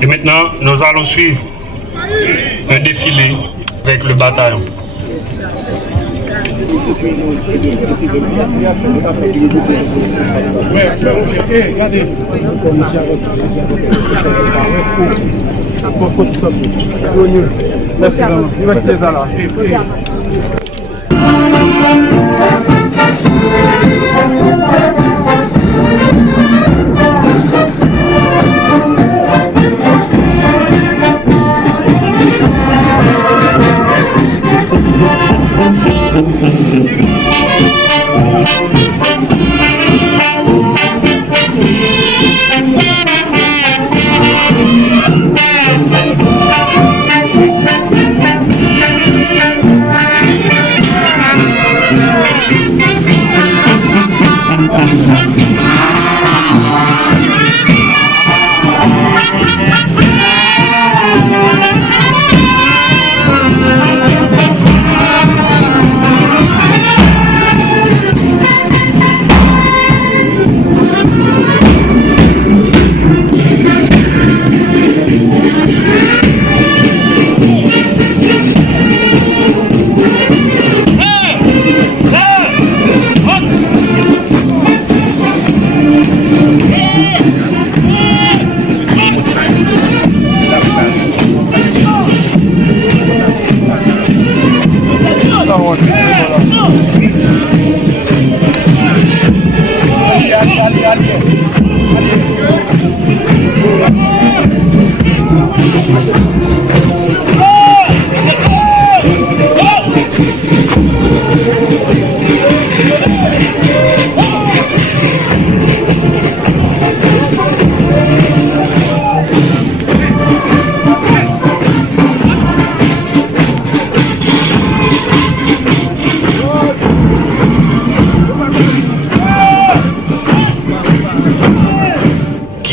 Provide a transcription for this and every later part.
Et maintenant, nous allons suivre un défilé avec le bataillon.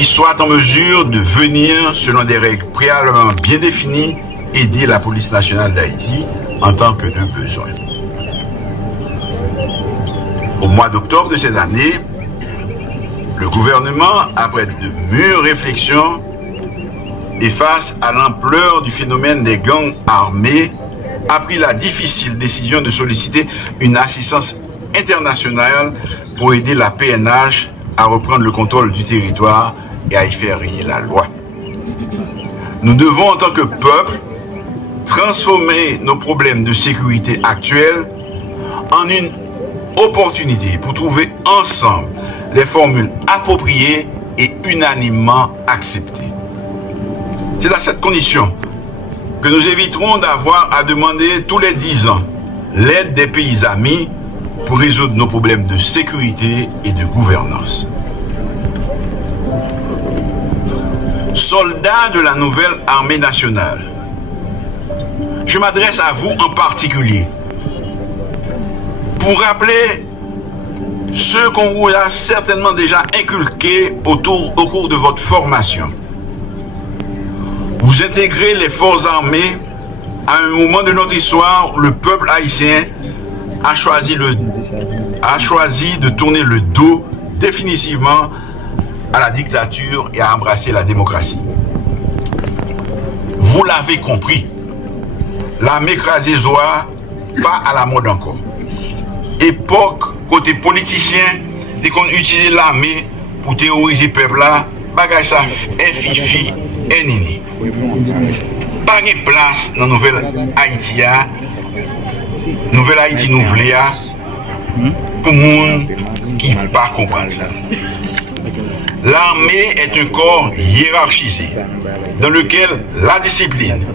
Soit en mesure de venir, selon des règles préalablement bien définies, aider la police nationale d'Haïti en tant que de besoin. Au mois d'octobre de cette année, le gouvernement, après de mûres réflexions et face à l'ampleur du phénomène des gangs armés, a pris la difficile décision de solliciter une assistance internationale pour aider la PNH à reprendre le contrôle du territoire et à y faire régner la loi. Nous devons, en tant que peuple, transformer nos problèmes de sécurité actuels en une opportunité pour trouver ensemble les formules appropriées et unanimement acceptées. C'est à cette condition que nous éviterons d'avoir à demander tous les 10 ans l'aide des pays amis pour résoudre nos problèmes de sécurité et de gouvernance. Soldats de la nouvelle armée nationale, je m'adresse à vous en particulier pour rappeler ce qu'on vous a certainement déjà inculqué au cours de votre formation. Vous intégrez les forces armées à un moment de notre histoire où le peuple haïtien a choisi de tourner le dos définitivement à la dictature et à embrasser la démocratie. Vous l'avez compris, l'armée crasée Zoa, pas à la mode encore. Époque, côté politicien, dès qu'on utilise l'armée pour terroriser le peuple là, bagage ça est fifi et nini. Pas de place dans la nouvelle Haïti, nouvelle Haïti nous voulons, pour les gens qui ne pas comprendre ça. L'armée est un corps hiérarchisé, dans lequel la discipline,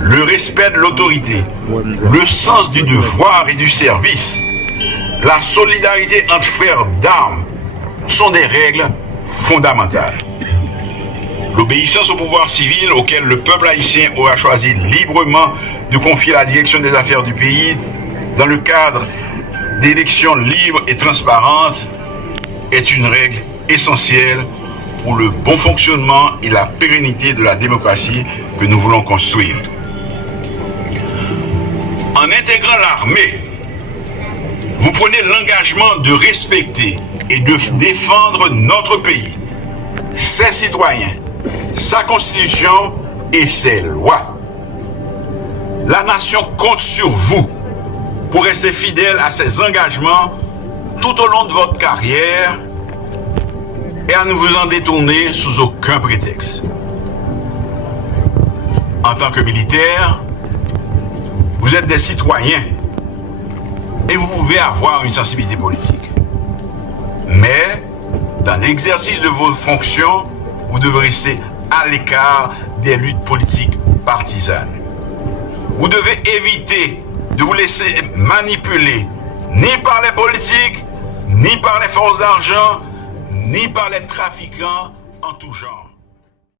le respect de l'autorité, le sens du devoir et du service, la solidarité entre frères d'armes sont des règles fondamentale. L'obéissance au pouvoir civil auquel le peuple haïtien aura choisi librement de confier la direction des affaires du pays dans le cadre d'élections libres et transparentes est une règle essentielle pour le bon fonctionnement et la pérennité de la démocratie que nous voulons construire. En intégrant l'armée, vous prenez l'engagement de respecter et de défendre notre pays, ses citoyens, sa constitution et ses lois. La nation compte sur vous pour rester fidèle à ses engagements tout au long de votre carrière et à ne vous en détourner sous aucun prétexte. En tant que militaire, vous êtes des citoyens et vous pouvez avoir une sensibilité politique. Mais, dans l'exercice de vos fonctions, vous devez rester à l'écart des luttes politiques partisanes. Vous devez éviter de vous laisser manipuler ni par les politiques, ni par les forces d'argent, ni par les trafiquants en tout genre.